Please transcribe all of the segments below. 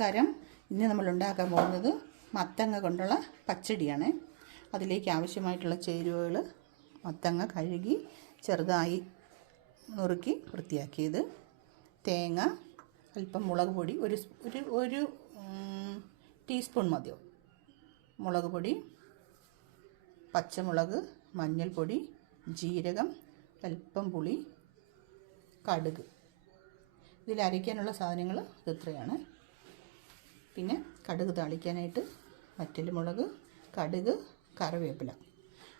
നമസ്കാരം. ഇന്ന് നമ്മൾ ഉണ്ടാക്കാൻ പോകുന്നത് മത്തങ്ങ കൊണ്ടുള്ള പച്ചടിയാണ്. അതിലേക്ക് ആവശ്യമായിട്ടുള്ള ചേരുവകൾ: മത്തങ്ങ കഴുകി ചെറുതായി നുറുക്കി വൃത്തിയാക്കിയത്, തേങ്ങ, അല്പം മുളക് പൊടി, ഒരു ടീസ്പൂൺ മതിയോ മുളക് പൊടി, പച്ചമുളക്, മഞ്ഞൾപ്പൊടി, ജീരകം, അല്പം പുളി, കടുക്. ഇതിൽ അരയ്ക്കാനുള്ള സാധനങ്ങൾ ഇത്രയാണ്. പിന്നെ കടുക് താളിക്കാനായിട്ട് വറ്റൽമുളക്, കടുക്, കറിവേപ്പില.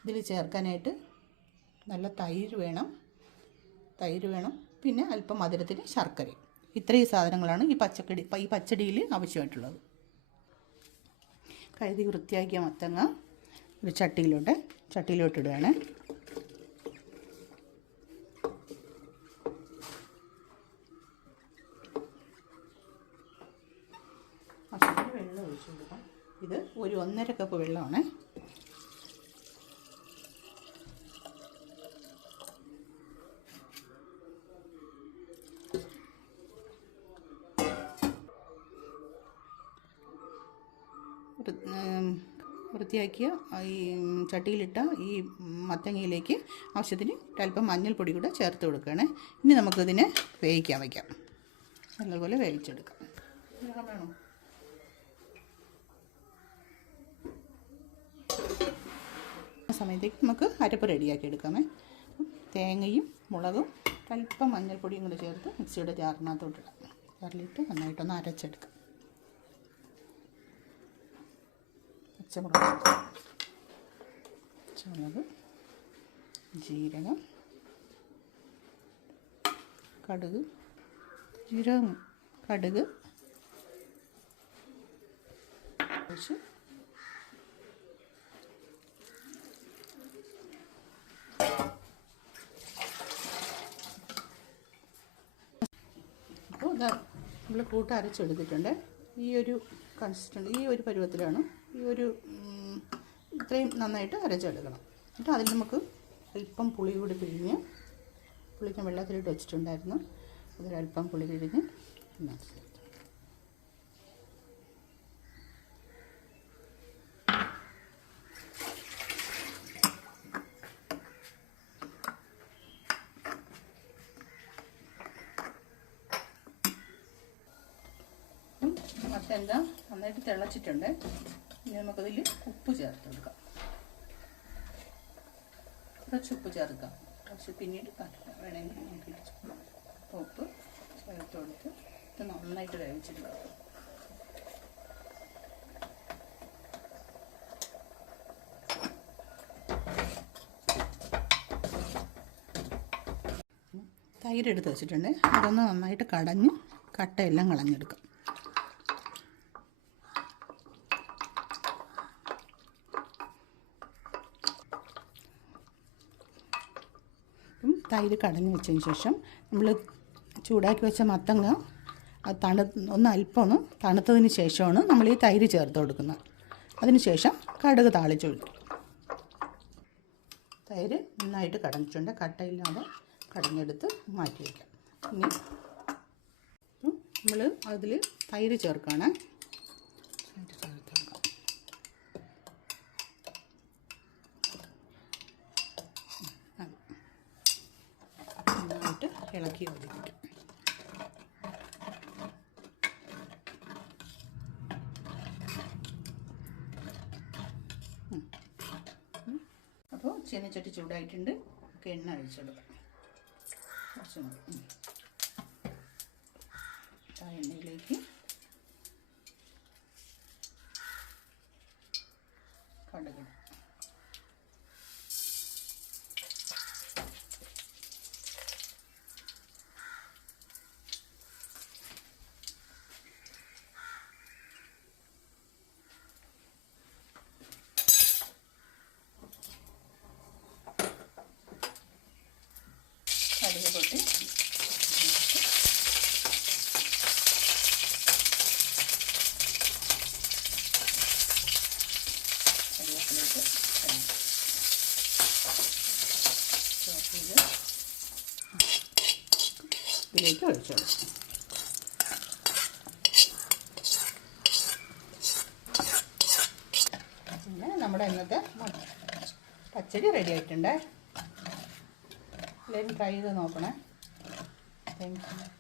ഇതിൽ ചേർക്കാനായിട്ട് നല്ല തൈര് വേണം. പിന്നെ അല്പം മധുരത്തിന് ശർക്കര. ഇത്രയും സാധനങ്ങളാണ് ഈ പച്ചടിയിൽ ആവശ്യമായിട്ടുള്ളത്. കഴുകി വൃത്തിയാക്കിയ മത്തങ്ങ ഒരു ചട്ടിയിലോട്ടിടുകയാണ്. വെള്ളം ഒഴിച്ചു കൊടുക്കാം. ഇത് ഒരു 1.5 കപ്പ് വെള്ളമാണ്. വൃത്തിയാക്കിയ ഈ ചട്ടിയിലിട്ട ഈ മത്തങ്ങയിലേക്ക് ആവശ്യത്തിന് അല്പം മഞ്ഞൾപ്പൊടി കൂടെ ചേർത്ത് കൊടുക്കുകയാണ്. ഇനി നമുക്കിതിനെ വേവിക്കാൻ വയ്ക്കാം. നല്ലപോലെ വേവിച്ചെടുക്കാം. വേണോ? സമയത്തേക്ക് നമുക്ക് അരപ്പ് റെഡിയാക്കി എടുക്കാമേ. തേങ്ങയും മുളകും അല്പം മഞ്ഞൾപ്പൊടിയും കൂടെ ചേർത്ത് മിക്സിയുടെ ജാറിനകത്തോട്ടിടാം. ജാറിലിട്ട് നന്നായിട്ടൊന്ന് അരച്ചെടുക്കാം. പച്ചമുളക്, ജീരകം, കടുക്, ഒഴിച്ച് അപ്പോൾ നമ്മൾ കൂട്ട് അരച്ചെടുത്തിട്ടുണ്ട്. ഈ ഒരു പരുവത്തിലാണ്. ഇത്രയും നന്നായിട്ട് അരച്ചെടുക്കണം. എന്നിട്ട് അതിൽ നമുക്ക് അല്പം പുളി കൂടി പിഴിഞ്ഞ്, പുളിക്കാൻ വെള്ളത്തിലിട്ട് വെച്ചിട്ടുണ്ടായിരുന്നു, അതിലല്പം പുളി പിഴിഞ്ഞ് മത്തങ്ങ നന്നായിട്ട് തിളച്ചിട്ടുണ്ട്. ഇനി നമുക്കതിൽ ഉപ്പ് ചേർത്ത് കൊടുക്കാം. കുറച്ച് ഉപ്പ് ചേർക്കാം. കുറച്ച് പിന്നീട് വേണമെങ്കിൽ നമുക്ക് ഉപ്പ് ചേർത്ത് കൊടുത്ത് ഇത് നന്നായിട്ട് വേവിച്ചിട്ടുണ്ടാകും. തൈര് എടുത്ത് വെച്ചിട്ടുണ്ട്. അതൊന്ന് നന്നായിട്ട് കടഞ്ഞ് കട്ടയെല്ലാം കളഞ്ഞെടുക്കാം. തൈര് കടഞ്ഞ് വെച്ചതിന് ശേഷം നമ്മൾ ചൂടാക്കി വെച്ച മത്തങ്ങ അല്പം തണുത്തതിന് ശേഷമാണ് നമ്മൾ ഈ തൈര് ചേർത്ത് കൊടുക്കുന്നത്. അതിന് ശേഷം കടുക് താളിച്ചൊഴിക്കും. തൈര് നന്നായിട്ട് കടഞ്ഞിട്ടുണ്ട്. കട്ടയില്ലാതെ കടഞ്ഞെടുത്ത് മാറ്റി വയ്ക്കാം. ഇനി നമ്മൾ അതിൽ തൈര് ചേർക്കുകയാണ്. നന്നായിട്ട് ഇളക്കി യോജിപ്പിക്കും. അപ്പോൾ ചീനച്ചട്ടി ചൂടായിട്ടുണ്ട്. നമുക്ക് എണ്ണ ഒഴിച്ചെടുക്കാം. കുറച്ച് മതി. ആ എണ്ണയിലേക്ക് കടുക്, കടുക് പൊട്ടി ഇതിലേക്ക് ഒഴിച്ചു കൊടുക്കും. നമ്മുടെ ഇന്നത്തെ പച്ചടി റെഡി ആയിട്ടുണ്ട്. എല്ലാവരും ട്രൈ ചെയ്ത് നോക്കണേ. Thank you.